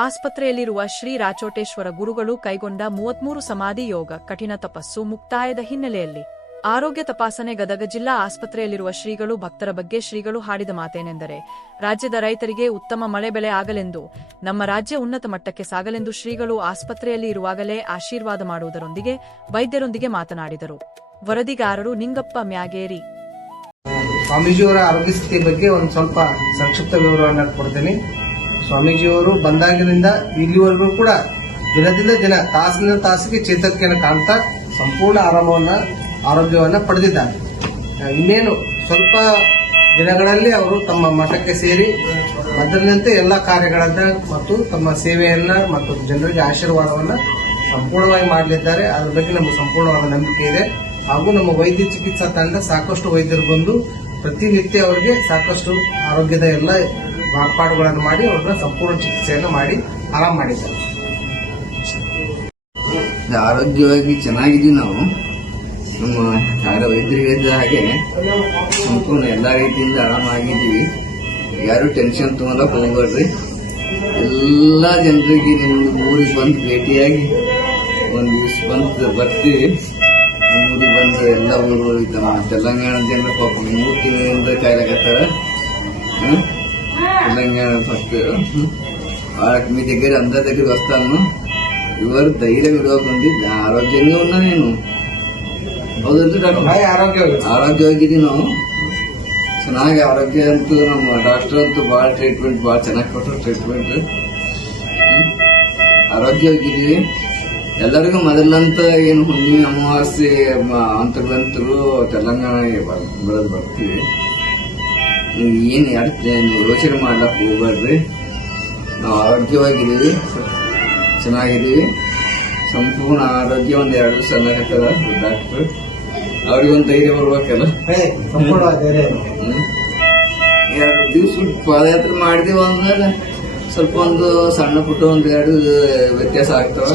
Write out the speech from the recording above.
ಆಸ್ಪತ್ರೆಯಲ್ಲಿರುವ ಶ್ರೀ ರಾಚೋಟೇಶ್ವರ ಗುರುಗಳು ಕೈಗೊಂಡ 33 ಸಮಾಧಿ ಯೋಗ ಕಠಿಣ ತಪಸ್ಸು ಮುಕ್ತಾಯದ ಹಿನ್ನೆಲೆಯಲ್ಲಿ ಆರೋಗ್ಯ ತಪಾಸಣೆ ಗದಗ ಜಿಲ್ಲಾ ಆಸ್ಪತ್ರೆಯಲ್ಲಿರುವ ಶ್ರೀಗಳು ಭಕ್ತರ ಬಗ್ಗೆ ಶ್ರೀಗಳು ಹಾಡಿದ ಮಾತೇನೆಂದರೆ, ರಾಜ್ಯದ ರೈತರಿಗೆ ಉತ್ತಮ ಮಳೆ ಬೆಳೆ ಆಗಲೆಂದು, ನಮ್ಮ ರಾಜ್ಯ ಉನ್ನತ ಮಟ್ಟಕ್ಕೆ ಸಾಗಲೆಂದು ಶ್ರೀಗಳು ಆಸ್ಪತ್ರೆಯಲ್ಲಿ ಇರುವಾಗಲೇ ಆಶೀರ್ವಾದ ಮಾಡುವುದರೊಂದಿಗೆ ವೈದ್ಯರೊಂದಿಗೆ ಮಾತನಾಡಿದರು. ವರದಿಗಾರರು ನಿಂಗಪ್ಪ ಮ್ಯಾಗೇರಿ. ಸ್ವಾಮೀಜಿಯವರ ಆರೋಗ್ಯ ಸ್ಥಿತಿ ಬಗ್ಗೆ ಒಂದು ಸ್ವಲ್ಪ ಸಂಕ್ಷಿಪ್ತ ವಿವರವನ್ನು ಕೊಡ್ತೇನೆ. ಸ್ವಾಮೀಜಿಯವರು ಬಂದಾಗಿನಿಂದ ಇಲ್ಲಿವರೆಗೂ ಕೂಡ ದಿನದಿಂದ ದಿನ ತಾಸಿನ ತಾಸಿಗೆ ಚೇತರಿಕೆಯನ್ನು ಕಾಣ್ತಾ ಸಂಪೂರ್ಣ ಆರೋಗ್ಯವನ್ನ ಪಡೆದಿದ್ದಾರೆ. ಇನ್ನೇನು ಸ್ವಲ್ಪ ದಿನಗಳಲ್ಲಿ ಅವರು ತಮ್ಮ ಮಠಕ್ಕೆ ಸೇರಿ ಮೊದಲಿನಂತೆ ಎಲ್ಲ ಕಾರ್ಯಗಳನ್ನ ಮತ್ತು ತಮ್ಮ ಸೇವೆಯನ್ನ ಮತ್ತು ಜನರಿಗೆ ಆಶೀರ್ವಾದವನ್ನ ಸಂಪೂರ್ಣವಾಗಿ ಮಾಡಲಿದ್ದಾರೆ. ಅದರ ಬಗ್ಗೆ ನಮಗೆ ಸಂಪೂರ್ಣವಾದ ನಂಬಿಕೆ ಇದೆ. ಹಾಗೂ ನಮ್ಮ ವೈದ್ಯ ಚಿಕಿತ್ಸಾ ತಂಡ ಸಾಕಷ್ಟು ವೈದ್ಯರು ಬಂದು ಪ್ರತಿನಿತ್ಯ ಅವರಿಗೆ ಸಾಕಷ್ಟು ಆರೋಗ್ಯದ ಎಲ್ಲ ಮಾರ್ಪಾಡುಗಳನ್ನು ಮಾಡಿ ಅವ್ರನ್ನ ಸಂಪೂರ್ಣ ಚಿಕಿತ್ಸೆಯನ್ನು ಮಾಡಿ ಆರಾಮ್ ಮಾಡಿದ್ದಾರೆ. ಆರೋಗ್ಯವಾಗಿ ಚೆನ್ನಾಗಿದ್ದೀವಿ. ನಾವು ನಮ್ಮ ವೈದ್ಯರಿಗೆ ಹೇಳಿದ ಹಾಗೆ ಸಂಪೂರ್ಣ ಎಲ್ಲ ರೀತಿಯಿಂದ ಆರಾಮಾಗಿದ್ದೀವಿ. ಯಾರು ಟೆನ್ಷನ್ ತಗೊಳಕ್ ಹೋಗ್ಬೇಡ್ರಿ. ಎಲ್ಲ ಜನರಿಗೆ ನಿಮ್ದು ಊರಿಗೆ ಬಂದು ಭೇಟಿಯಾಗಿ ಒಂದು ದಿವಸ ಬಂದು ಬರ್ತೀವಿ. ಊರಿಗೆ ಬಂದು ಎಲ್ಲ ಊರು ನಮ್ಮ ತೆಲಂಗಾಣ ಜನರು ಪಾಪ 3 ತಿಂಗಳಿಂದ ಕಾಯ್ಲಾಕತ್ತಾರ. తెలంగాణ ఫస్ట్ వాళ్ళకి మీ దగ్గర అందరి దగ్గరికి వస్తాను. ఎవరు ధైర్యం ఇవ్వకుంది. ఆరోగ్యంగా ఉన్నా నేను. ಆರೋಗ್ಯವಾಗಿದ್ದೀನಿ ನಾವು. ಚೆನ್ನಾಗಿ ಆರೋಗ್ಯ ಅಂತೂ ನಮ್ಮ ಡಾಕ್ಟರ್ ಅಂತೂ ಭಾಳ ಟ್ರೀಟ್ಮೆಂಟ್ ಭಾಳ ಚೆನ್ನಾಗಿ ಕೊಟ್ಟರು. ಟ್ರೀಟ್ಮೆಂಟ್ ಆರೋಗ್ಯವಾಗಿದ್ದೀವಿ. ಎಲ್ಲರಿಗೂ ಮೊದಲಂತ ಏನು ಹುಣ್ಣಿಮೆ ಅಮಾವಾಸ್ಯೆ ಅಂತರ್ಗಂತರು ತೆಲಂಗಾಣ ಬೆಳೆದು ಬರ್ತೀವಿ. ಏನು ಯೋಚನೆ ಮಾಡ್ಲಕ್ಕೆ ಹೋಗ್ಬೇಡ್ರಿ. ನಾವು ಆರೋಗ್ಯವಾಗಿದ್ದೀವಿ, ಚೆನ್ನಾಗಿದ್ದೀವಿ. ಸಂಪೂರ್ಣ ಆರೋಗ್ಯ ಒಂದು 2 ದಿವಸ ಅನ್ನಕತ್ತದ ಡಾಕ್ಟರ್. ಅವ್ರಿಗೊಂದು ಧೈರ್ಯ ಬರ್ಬೇಕಲ್ಲ. 2 ದಿವಸ ಪಾದಯಾತ್ರೆ ಮಾಡಿದೀವಿ ಅಂದ್ರೆ ಸ್ವಲ್ಪ ಒಂದು ಸಣ್ಣ ಪುಟ್ಟ 1-2 ವ್ಯತ್ಯಾಸ ಆಗ್ತಾವ.